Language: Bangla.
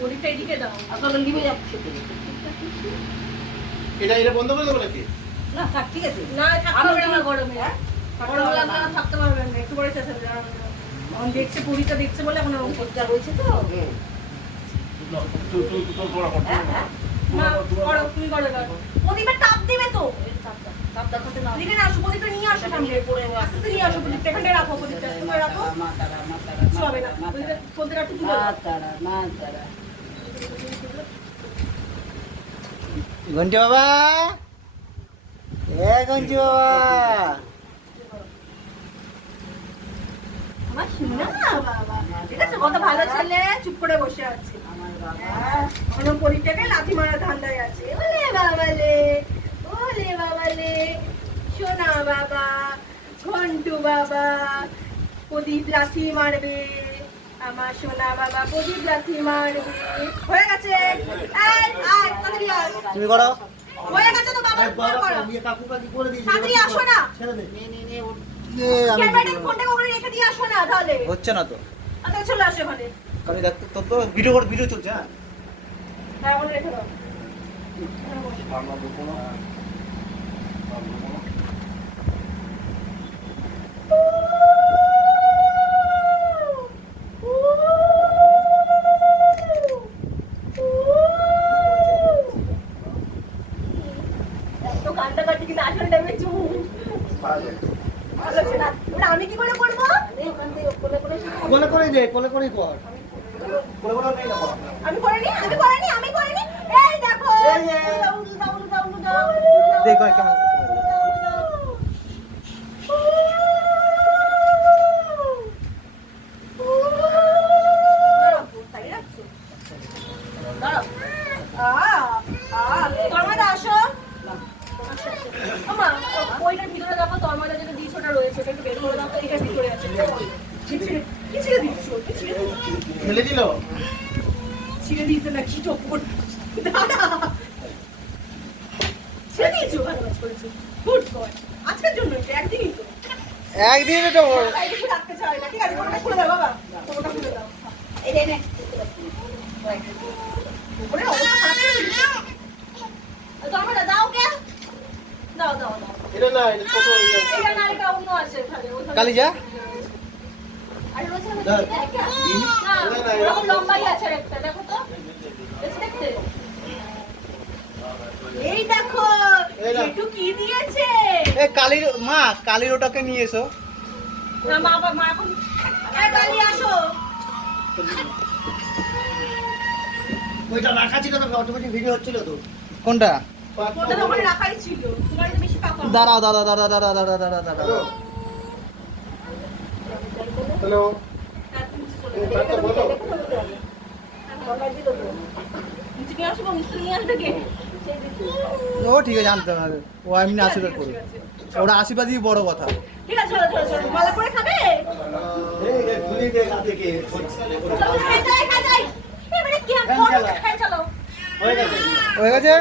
প্রদীপটা এদিকে দাও। আসলে নিভে যাচ্ছে তো। এটা বন্ধ করে দেবো নাকি? না থাক, ঠিক আছে। না থাকতে পারবে না গরমে। গরমে আপনারা থাকতে পারবেন না, একটু পরে চেঁচাবে। এখন দেখছে পুরীটা দেখছে বলে এখন ওরকম করছে। যা রয়েছে তো। না করো, তুমি করো এবার। প্রদীপের তাপ দিবে তো। তাপ দেখাতে না। দিকে না আসো, প্রদীপটা নিয়ে আসো সামনে। আস্তে নিয়ে আসো প্রদীপটা, এখানটায় রাখো প্রদীপটা, আস্তে করে রাখো। মা তারা, মা তারা, কিছু হবে না, প্রদীপটা একটু তুলে মা দাও। তারা, মা তারা। গঞ্জু বাবা, এ গঞ্জু বাবা, আমার শোনা বাবা, ঠিক আছে, কত ভালো ছেলে, চুপ করে বসে আছে। আমার বাবা। এখন প্রদীপটাকে লাথি মারা ধান্দায় আছে। ওলে বাবালে, ওলে বাবালে, সোনা বাবা, ঝন্টু বাবা, প্রদীপ লাথি মারবে। আমার সোনা বাবা প্রদীপ লাথি মারবে। হয়ে গেছে। এই আয় তাড়াতাড়ি আয়। তুমি করো। হয়ে গেছে তো বাবা, পর করো। কাকু কাকি করে দিয়েছি। তাড়াতাড়ি আসো না। ছেড়ে দে। নে নে নে ওর ক্যামেরাটা ফোনটা ওখানে রেখে দিয়ে আসো না তাহলে। হচ্ছে না তো। আচ্ছা চলে আসো ওখানে। কালি দেখ তো, তো ভিডিও চলছে। হ্যাঁ হ্যাঁ ওখানে রেখে দাও। তো কান্দাকাটি কিন্তু আসলে নেমে চুপ। ভালো লাগছে না। এবার আমি কি করে করবো? এই ওখান থেকে কোলে করে কোলে করে দে, কোলে করেই কর। কোলে করে নেই না কর। আমি করিনি, আমি করিনি, আমি করিনি। এই দেখো। এই যে। দাও, দাও, দাও, দাও। দেখো কেমন। দাঁড়াও, সাইডে রাখছো? দাঁড়াও। তন্ময়দা আসো। আমা, ওইটার ভিতরে দেখো তন্ময়দা যেটা দিয়েছো ওটা রয়েছে, ওটা একটু বের করে দাও তো, এটার ভিতরে আছে। কি ছিঁড়ে দিচ্ছো? কি ছিঁড়ে দিচ্ছো? ফেলে দিল? ছিঁড়ে দিয়েছে না কি টপর? দাদা ছিঁড়ে দিয়েছো? ভালো কাজ করেছো, গুড বয়। আজকের জন্য এটা একদিনই তো। একদিন তো তাই কিছু রাখতে চাই না, ঠিক আছে? কোনটা খুলে দাও বাবা, কোনটা খুলে দাও। এই নে নে। উপরে অবস্থা খারাপ করে দিয়েছো। তন্ময়দা দাও কে? দাও দাও দাও। এটা না, এটা ছোট হয়ে যাচ্ছে। এটা না, এটা অন্য আছে ওখানে, ওখানে। কালিজা? আর রয়েছে না দাও। একটা? না, ওরকম লম্বাই আছে একটা, দেখো তো। বেশ দেখতে। এই দেখো, এই দেখো। একটু কি দিয়েছে? এ কালির মা, কালির ওটাকে নিয়ে এসো। না মা এখন কালি আসো। ওইটা রাখা ছিল তো, অটোমেটিক ভিডিও হচ্ছিল তো। কোনটা? ওটা তো ওখানে রাখাই ছিল, তোমার তো বেশি পাকা। দাঁড়াও। হ্যালো, হ্যাঁ, তুমি চলে ব্যাগটা বলো। নিচে নিয়ে আসবো, মিস্ত্রি নিয়ে আসবে কে? ও ঠিক আছে, জানতে হবে। ও এমনি আশীর্বাদ করবে। ওরা আশীর্বাদই বড় কথা। ঠিক আছে, চলো। মালা করে খাবে? চলো, খাই যাই। এবারে কি আমি বড় খাই চলো। হয়ে গেছে?